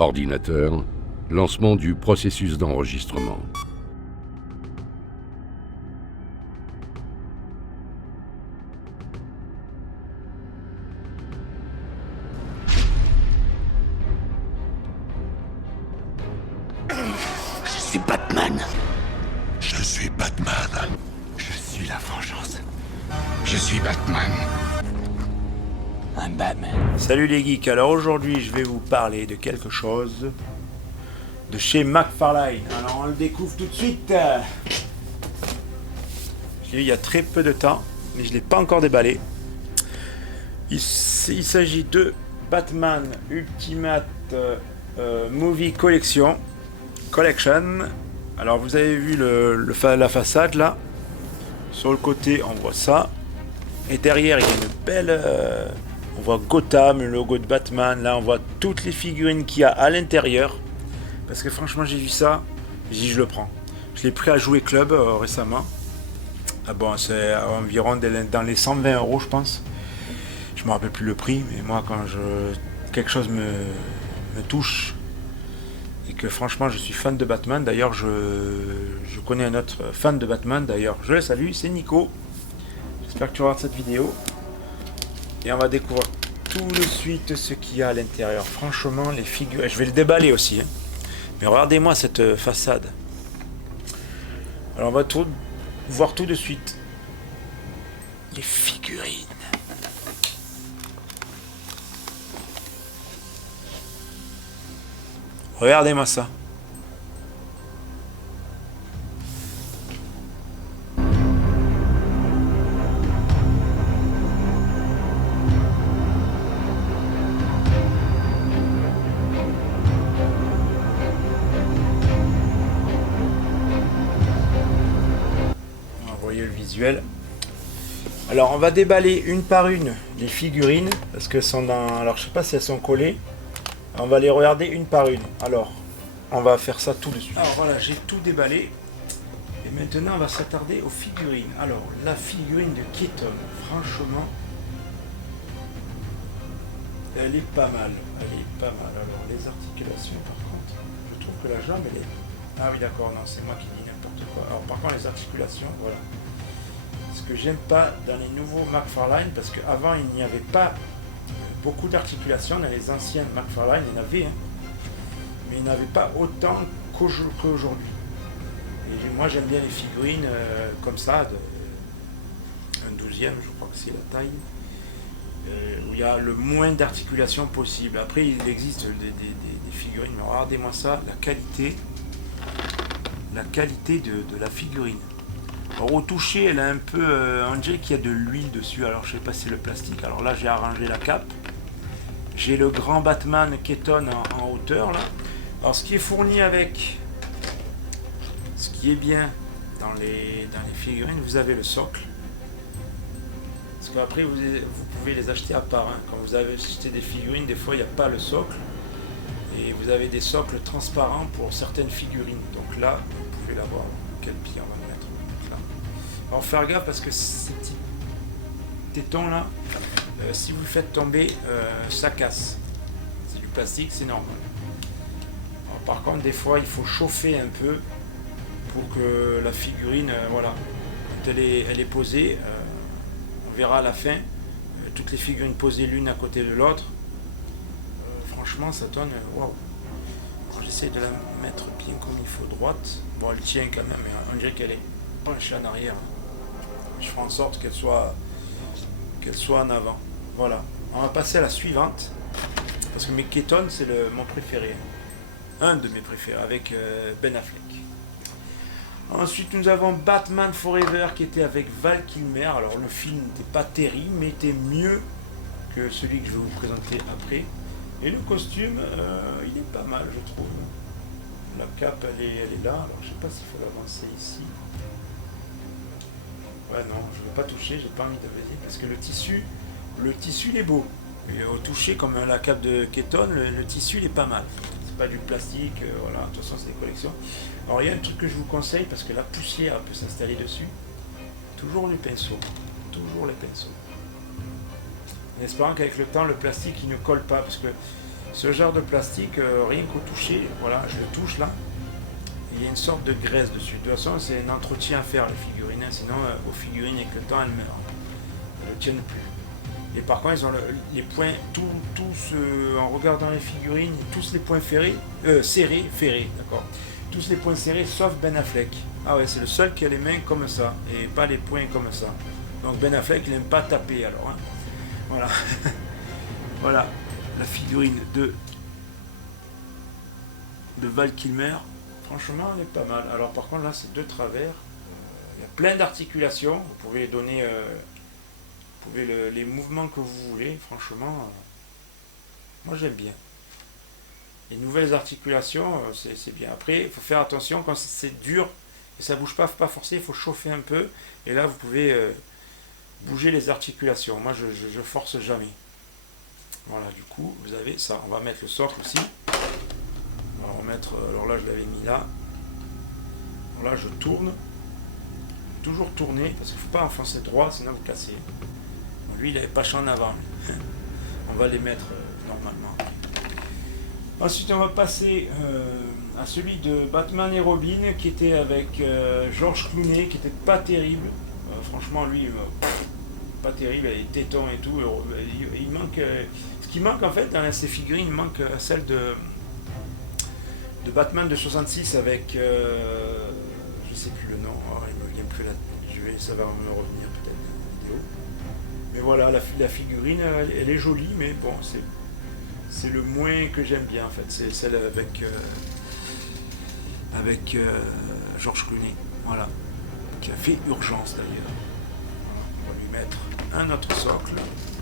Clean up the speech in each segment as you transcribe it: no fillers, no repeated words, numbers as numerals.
Ordinateur, lancement du processus d'enregistrement. Je suis Batman. Je suis Batman. Je suis la vengeance. Je suis Batman. I'm Batman. Salut les geeks, alors aujourd'hui je vais vous parler de quelque chose de chez McFarlane. Alors on le découvre tout de suite. Je l'ai eu il y a très peu de temps, mais je ne l'ai pas encore déballé. Il s'agit de Batman Ultimate Movie Collection. Alors vous avez vu la façade là. Sur le côté on voit ça. Et derrière il y a une belle... on voit Gotham, le logo de Batman. Là on voit toutes les figurines qu'il y a à l'intérieur. Parce que franchement j'ai vu ça. J'ai dit je le prends. Je l'ai pris à Jouer Club récemment. Ah bon, c'est environ dans les 120 € je pense. Je me rappelle plus le prix. Mais moi quand quelque chose me touche. Et que franchement je suis fan de Batman. D'ailleurs je connais un autre fan de Batman. D'ailleurs je le salue, c'est Nico. J'espère que tu regardes cette vidéo. Et on va découvrir tout de suite ce qu'il y a à l'intérieur. Franchement les figures, je vais le déballer aussi. Mais regardez-moi cette façade. Alors on va voir tout de suite les figurines. Regardez-moi ça. Le visuel. Alors on va déballer une par une les figurines parce que sont dans... Alors je sais pas si elles sont collées. On va les regarder une par une. Alors on va faire ça tout de suite. Alors voilà, j'ai tout déballé et maintenant on va s'attarder aux figurines. Alors la figurine de Keaton, franchement elle est pas mal. Elle est pas mal. Alors les articulations par contre, je trouve que la jambe elle est... Ah oui d'accord, non c'est moi qui dis n'importe quoi. Alors par contre les articulations, voilà. Ce que j'aime pas dans les nouveaux McFarlane, parce qu'avant il n'y avait pas beaucoup d'articulations, dans les anciennes McFarlane il y en avait, hein, mais il n'y en avait pas autant qu'aujourd'hui. Et moi j'aime bien les figurines comme ça, un 12e je crois que c'est la taille, où il y a le moins d'articulations possible. Après il existe des figurines, mais regardez-moi ça, la qualité de la figurine. Alors, au toucher, elle a un peu, on dirait qu'il y a de l'huile dessus. Alors je sais pas si c'est le plastique. Alors là, j'ai arrangé la cape. J'ai le grand Batman Keaton en hauteur là. Alors ce qui est fourni avec, ce qui est bien dans les figurines, vous avez le socle. Parce qu'après vous pouvez les acheter à part. Hein. Quand vous avez acheté des figurines, des fois il n'y a pas le socle. Et vous avez des socles transparents pour certaines figurines. Donc là, vous pouvez l'avoir. Quel pied on va mettre. Alors faire gaffe parce que ces petits tétons là, si vous le faites tomber, ça casse. C'est du plastique, c'est normal. Alors, par contre, des fois, il faut chauffer un peu pour que la figurine, voilà, quand elle est posée, on verra à la fin, toutes les figurines posées l'une à côté de l'autre. Franchement, ça donne waouh. J'essaie de la mettre bien comme il faut droite. Bon, elle tient quand même, mais on dirait qu'elle est penchée en arrière. Je ferai en sorte qu'elle soit en avant. Voilà. On va passer à la suivante. Parce que Keaton, c'est mon préféré. Un de mes préférés, avec Ben Affleck. Ensuite, nous avons Batman Forever, qui était avec Val Kilmer. Alors, le film n'était pas terrible, mais était mieux que celui que je vais vous présenter après. Et le costume, il est pas mal, je trouve. La cape, elle est là. Alors, je sais pas s'il faut l'avancer ici. Ouais, non, je ne veux pas toucher, j'ai pas envie de baiser parce que le tissu il est beau. Et au toucher, comme la cape de Keaton, le tissu il est pas mal. C'est pas du plastique, voilà, de toute façon c'est des collections. Alors il y a un truc que je vous conseille parce que la poussière peut s'installer dessus. Toujours les pinceaux. En espérant qu'avec le temps, le plastique il ne colle pas parce que Ce genre de plastique, rien qu'au toucher, voilà, je le touche là, il y a une sorte de graisse dessus. De toute façon, c'est un entretien à faire les figurines, hein, sinon vos figurines avec le temps elles meurent. Elles ne tiennent plus. Et par contre, ils ont les points, en regardant les figurines, tous les points serrés, d'accord. Tous les points serrés sauf Ben Affleck. Ah ouais, c'est le seul qui a les mains comme ça, et pas les points comme ça. Donc Ben Affleck, il n'aime pas taper alors. Hein. Voilà. Voilà, la figurine de Val Kilmer. Franchement, elle est pas mal. Alors par contre, là, c'est de travers. Il y a plein d'articulations. Vous pouvez donner les mouvements que vous voulez. Franchement, moi j'aime bien. Les nouvelles articulations, c'est bien. Après, il faut faire attention quand c'est dur et ça bouge pas, faut pas forcer, il faut chauffer un peu. Et là, vous pouvez bouger les articulations. Moi, je force jamais. Voilà, du coup, vous avez ça. On va mettre le socle aussi. On va remettre. Alors là, je l'avais mis là. Alors là, je tourne. Toujours tourner parce qu'il ne faut pas enfoncer droit, sinon vous cassez. Bon, lui, il n'avait pas champ en avant. On va les mettre normalement. Ensuite, on va passer à celui de Batman et Robin qui était avec George Clooney, qui était pas terrible. Franchement, lui, pas terrible, il est téton et tout. Il manque. Ce qui manque en fait dans ces figurines, il manque celle de Batman de 66 avec. Je sais plus le nom. Oh, il me plus là. Ça va me revenir peut-être dans la vidéo. Mais voilà, la figurine, elle est jolie, mais bon, c'est le moins que j'aime bien en fait. C'est celle avec George Clooney. Voilà. Qui a fait Urgence d'ailleurs. On va lui mettre un autre socle.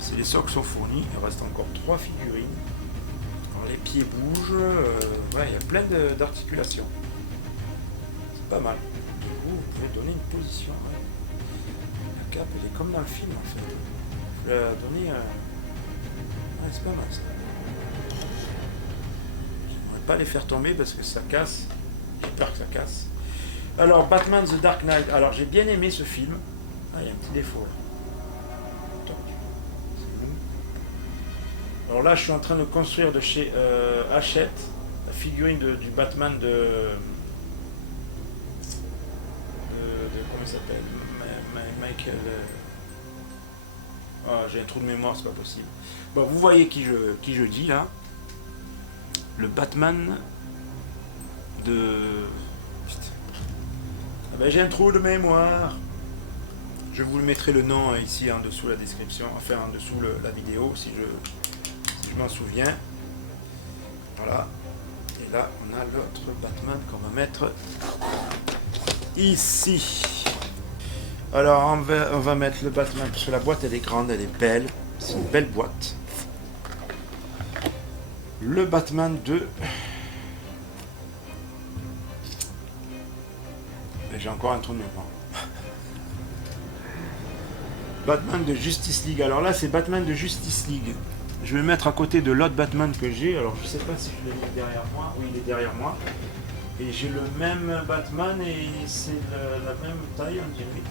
Si les socles sont fournis, il reste encore 3 figurines. Alors les pieds bougent. Ouais, il y a plein d'articulations. C'est pas mal. Du coup, vous pouvez donner une position. Ouais. La cape, elle est comme dans le film en fait. Vous pouvez la donner. Ouais, c'est pas mal ça. J'aimerais pas les faire tomber parce que ça casse. J'ai peur que ça casse. Alors, Batman The Dark Knight. Alors, j'ai bien aimé ce film. Ah, il y a un petit défaut là. Alors là, je suis en train de construire de chez Hachette la figurine du Batman de comment il s'appelle Michael. Ah, j'ai un trou de mémoire, c'est pas possible. Bon, vous voyez qui je dis là. Le Batman de. Putain. Ah ben, j'ai un trou de mémoire. Je vous le mettrai le nom ici en dessous la description, enfin en dessous la vidéo si je m'en souviens. Voilà. Et là, on a l'autre Batman qu'on va mettre ici. Alors, on va mettre le Batman, parce que la boîte, elle est grande, elle est belle. C'est une belle boîte. Le Batman de... Et j'ai encore un trou de mémoire. Batman de Justice League. Alors là, c'est Batman de Justice League. Je vais le mettre à côté de l'autre Batman que j'ai. Alors, je sais pas si je l'ai mis derrière moi. Oui, il est derrière moi. Et j'ai le même Batman et c'est la même taille, on dirait.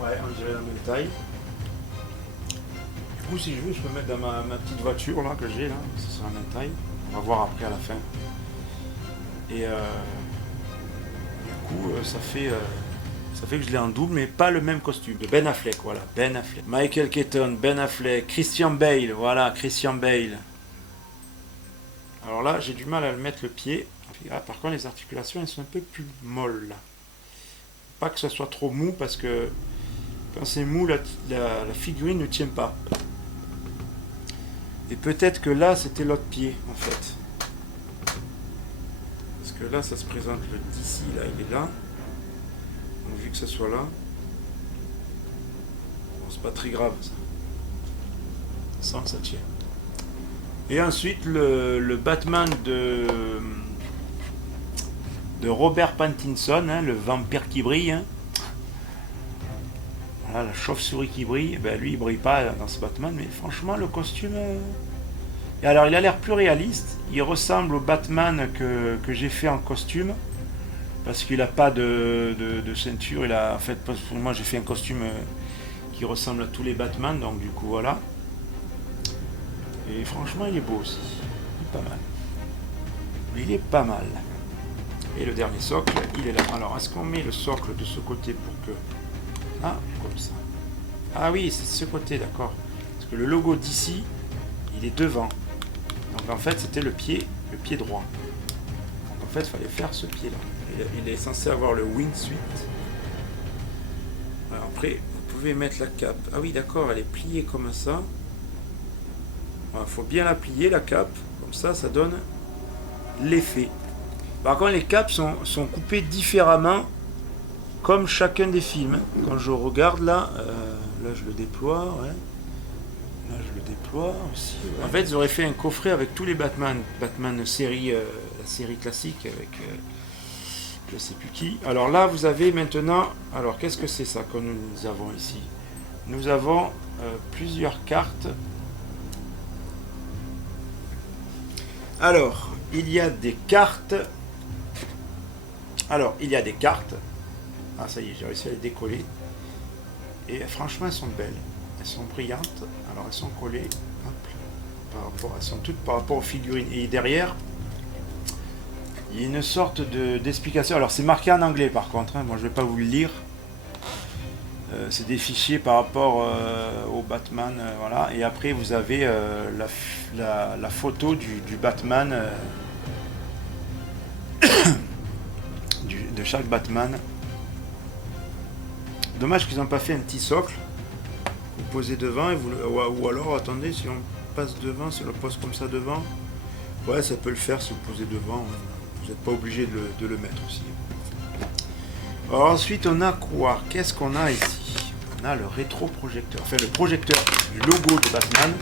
Ouais, on dirait la même taille. Du coup, si je veux, je peux mettre dans ma petite voiture là que j'ai là. Ce sera la même taille. On va voir après à la fin. Et du coup, ça fait que je l'ai en double, mais pas le même costume. De Ben Affleck, voilà, Ben Affleck. Michael Keaton, Ben Affleck, Christian Bale, voilà, Christian Bale. Alors là, j'ai du mal à le mettre le pied. Ah, par contre, les articulations, elles sont un peu plus molles, là. Pas que ça soit trop mou, parce que quand c'est mou, la figurine ne tient pas. Et peut-être que là, c'était l'autre pied, en fait. Parce que là, ça se présente d'ici, là, il est là. Donc, vu que ça soit là, bon, c'est pas très grave, ça. Sans que ça tient. Et ensuite, le Batman de Robert Pattinson, hein, le vampire qui brille. Hein. Voilà, la chauve-souris qui brille. Ben, lui, il brille pas dans ce Batman, mais franchement, le costume... Et alors, il a l'air plus réaliste. Il ressemble au Batman que j'ai fait en costume. Parce qu'il n'a pas de ceinture. Il a, en fait, pour moi, j'ai fait un costume qui ressemble à tous les Batman. Donc, du coup, voilà. Et franchement, il est beau aussi. pas mal. Il est pas mal. Et le dernier socle, il est là. Alors, est-ce qu'on met le socle de ce côté pour que... Ah, comme ça. Ah oui, c'est de ce côté, d'accord. Parce que le logo d'ici, il est devant. Donc en fait, c'était le pied droit. Donc en fait, il fallait faire ce pied-là. Il est censé avoir le wingsuit. Alors, après, vous pouvez mettre la cape. Ah oui, d'accord, elle est pliée comme ça. Il faut bien la plier, la cape. Comme ça, ça donne l'effet. Par contre, les capes sont coupées différemment, comme chacun des films. Quand je regarde là, là je le déploie, ouais. Là je le déploie aussi. Ouais. En fait, ils auraient fait un coffret avec tous les Batman série, la série classique avec je sais plus qui. Alors là, vous avez maintenant. Alors, qu'est-ce que c'est ça que nous avons ici? Nous avons plusieurs cartes. Alors, il y a des cartes. Alors, il y a des cartes. Ah, ça y est, j'ai réussi à les décoller. Et franchement, elles sont belles. Elles sont brillantes. Alors, elles sont collées. Hop, elles sont toutes par rapport aux figurines. Et derrière, il y a une sorte d'explication. Alors, c'est marqué en anglais, par contre. Hein. Moi, je ne vais pas vous le lire. C'est des fichiers par rapport au Batman. Voilà. Et après, vous avez la photo du Batman. De chaque Batman. Dommage qu'ils n'ont pas fait un petit socle. Vous posez devant et vous ou alors attendez, si on passe devant, si on le pose comme ça devant, ouais, ça peut le faire si vous posez devant. Vous n'êtes pas obligé de le mettre aussi. Alors ensuite, on a quoi? Qu'est-ce qu'on a ici? On a le rétroprojecteur, enfin le projecteur du logo de Batman.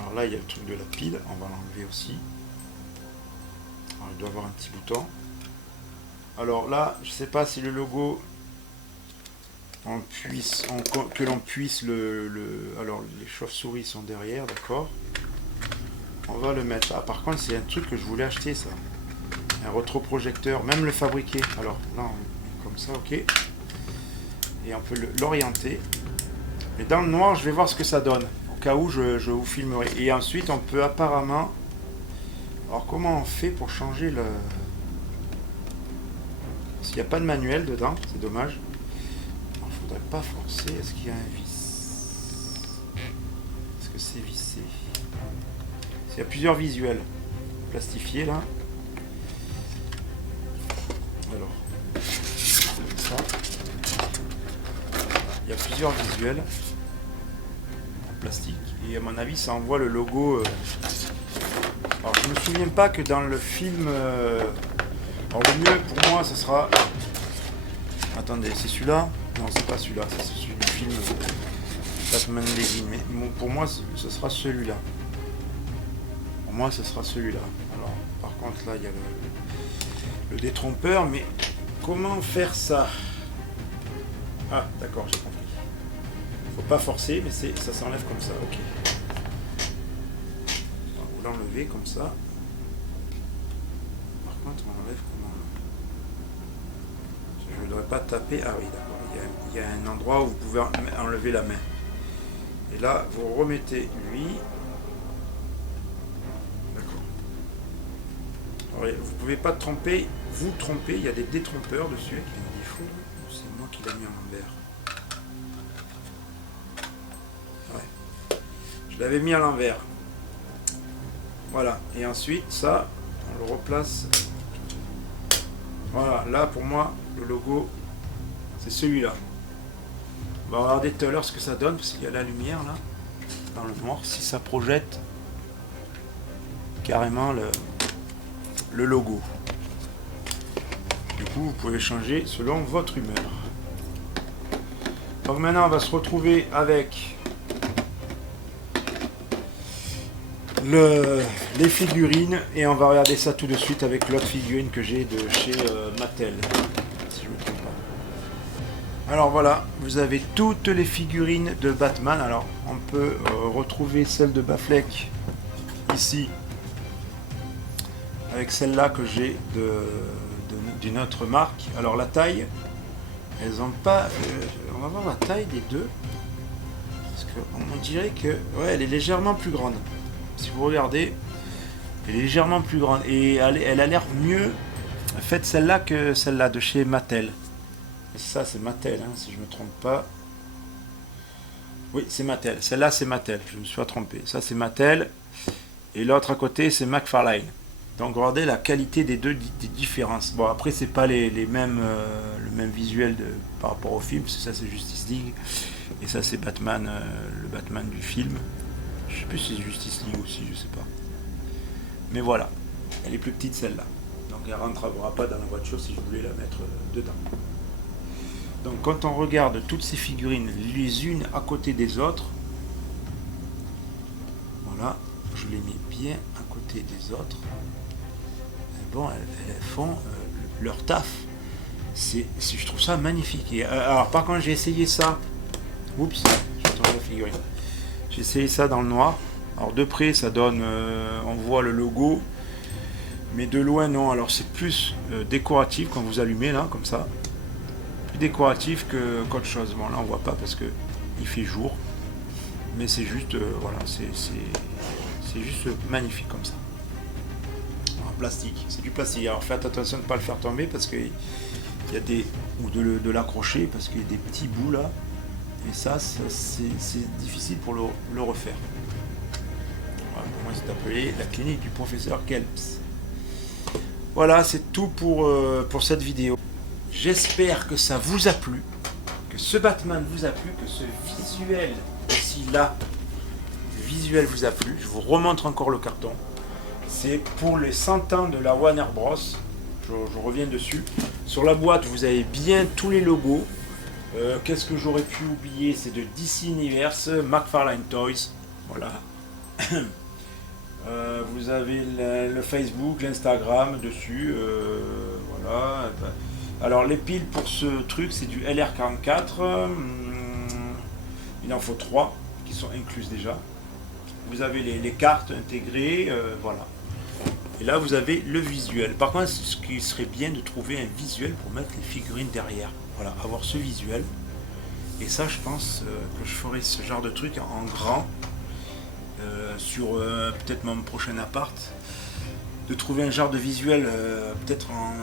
Alors là, il y a le truc de la pile, on va l'enlever aussi. Alors, il doit avoir un petit bouton. Alors là, je sais pas si le logo, que l'on puisse alors les chauves-souris sont derrière, d'accord. On va le mettre. Ah, par contre, c'est un truc que je voulais acheter, ça. Un rétroprojecteur, même le fabriquer. Alors là, on met comme ça, ok. Et on peut l'orienter. Mais dans le noir, je vais voir ce que ça donne. Au cas où, je vous filmerai. Et ensuite, on peut apparemment... Alors, comment on fait pour changer le... Parce qu'il n'y a pas de manuel dedans, c'est dommage. Il ne faudrait pas forcer. Est-ce qu'il y a un vis? Est-ce que c'est vissé? Il y a plusieurs visuels plastifiés là. Alors, ça. Il y a plusieurs visuels en plastique. Et à mon avis, ça envoie le logo. Alors, je ne me souviens pas que dans le film... Alors, le mieux pour moi, ce sera... Attendez, c'est celui-là? Non, c'est pas celui-là. C'est celui du film Batman Begins. Mais pour moi, ce sera celui-là. Pour moi, ce sera celui-là. Alors, par contre, là, il y a le détrompeur. Mais comment faire ça? Ah, d'accord, j'ai compris. Faut pas forcer, mais ça s'enlève comme ça. Ok. Vous l'enlevez comme ça. Par contre, on enlève comment? Je ne devrais pas taper. Ah oui, d'accord. Il y a un endroit où vous pouvez enlever la main. Et là, vous remettez lui. D'accord. Vous ne pouvez pas tromper. Vous tromper. Il y a des détrompeurs dessus avec un défaut. C'est moi qui l'ai mis en l'envers. Ouais. Je l'avais mis à l'envers. Voilà. Et ensuite, ça, on le replace. Voilà. Là, pour moi, le logo, c'est celui-là. On va regarder tout à l'heure ce que ça donne, parce qu'il y a la lumière là, dans le noir, si ça projette carrément le logo. Du coup, vous pouvez changer selon votre humeur. Donc maintenant, on va se retrouver avec les figurines, et on va regarder ça tout de suite avec l'autre figurine que j'ai de chez Mattel, si je me trompe pas. Alors voilà, vous avez toutes les figurines de Batman. Alors on peut retrouver celle de Batfleck ici, avec celle-là que j'ai d'une autre marque. Alors la taille, elles ont pas... on va voir la taille des deux, parce qu'on dirait que... Ouais, elle est légèrement plus grande. si vous regardez, elle est légèrement plus grande. Et elle a l'air mieux faite celle-là que celle-là de chez Mattel. Et ça, c'est Mattel, hein, si je me trompe pas. Oui, c'est Mattel. Celle-là, c'est Mattel. Je me suis pas trompé. Ça, c'est Mattel. Et l'autre à côté, c'est McFarlane. Donc, regardez la qualité des deux, des différences. Bon, après, c'est pas les mêmes, le même visuel par rapport au film. Ça, c'est Justice League. Et ça, c'est Batman, le Batman du film. Je sais plus si c'est Justice League aussi, je sais pas. Mais voilà. Elle est plus petite, celle-là. Donc, elle rentrera pas dans la voiture si je voulais la mettre dedans. Donc quand on regarde toutes ces figurines les unes à côté des autres, voilà, je les mets bien à côté des autres. Et bon, elles font leur taf. Je trouve ça magnifique. Et, alors par contre, j'ai essayé ça. Oups, j'ai tombé la figurine. J'ai essayé ça dans le noir. Alors de près, ça donne, on voit le logo, mais de loin non. Alors c'est plus décoratif quand vous allumez là, comme ça. Décoratif qu'autre chose. Bon là on voit pas parce que il fait jour, mais c'est juste voilà, c'est juste magnifique comme ça. En plastique, c'est du plastique. Alors faites attention de ne pas le faire tomber parce que il y a des ou de l'accrocher parce qu'il y a des petits bouts là et ça c'est difficile pour le refaire. Voilà, pour moi c'est appelé la clinique du professeur Kelps. Voilà, c'est tout pour cette vidéo. J'espère que ça vous a plu, que ce Batman vous a plu, que ce visuel ici là, le visuel vous a plu. Je vous remontre encore le carton. C'est pour les 100 ans de la Warner Bros. Je reviens dessus. Sur la boîte, vous avez bien tous les logos. Qu'est-ce que j'aurais pu oublier? C'est de DC Universe, McFarlane Toys. Voilà. Vous avez le Facebook, l'Instagram dessus. Voilà. Alors les piles pour ce truc c'est du LR44, il en faut 3 qui sont incluses déjà. Vous avez les cartes intégrées, voilà. Et là vous avez le visuel. Par contre ce qui serait bien de trouver un visuel pour mettre les figurines derrière. Voilà, avoir ce visuel. Et ça je pense que je ferai ce genre de truc en grand sur peut-être mon prochain appart. De trouver un genre de visuel peut-être en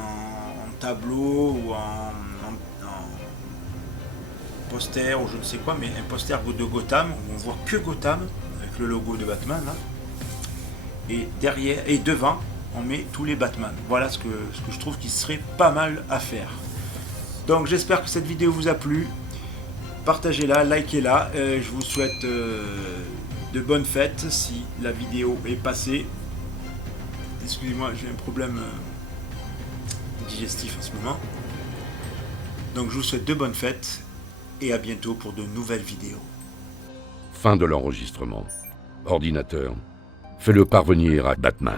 tableau ou en poster ou je ne sais quoi, mais un poster de Gotham où on voit que Gotham avec le logo de Batman là. Et derrière et devant on met tous les Batman. Voilà ce que je trouve qui serait pas mal à faire. Donc j'espère que cette vidéo vous a plu. Partagez-la, likez-la. Je vous souhaite de bonnes fêtes si la vidéo est passée. Excusez-moi, j'ai un problème digestif en ce moment. Donc je vous souhaite de bonnes fêtes et à bientôt pour de nouvelles vidéos. Fin de l'enregistrement. Ordinateur, fais-le parvenir à Batman.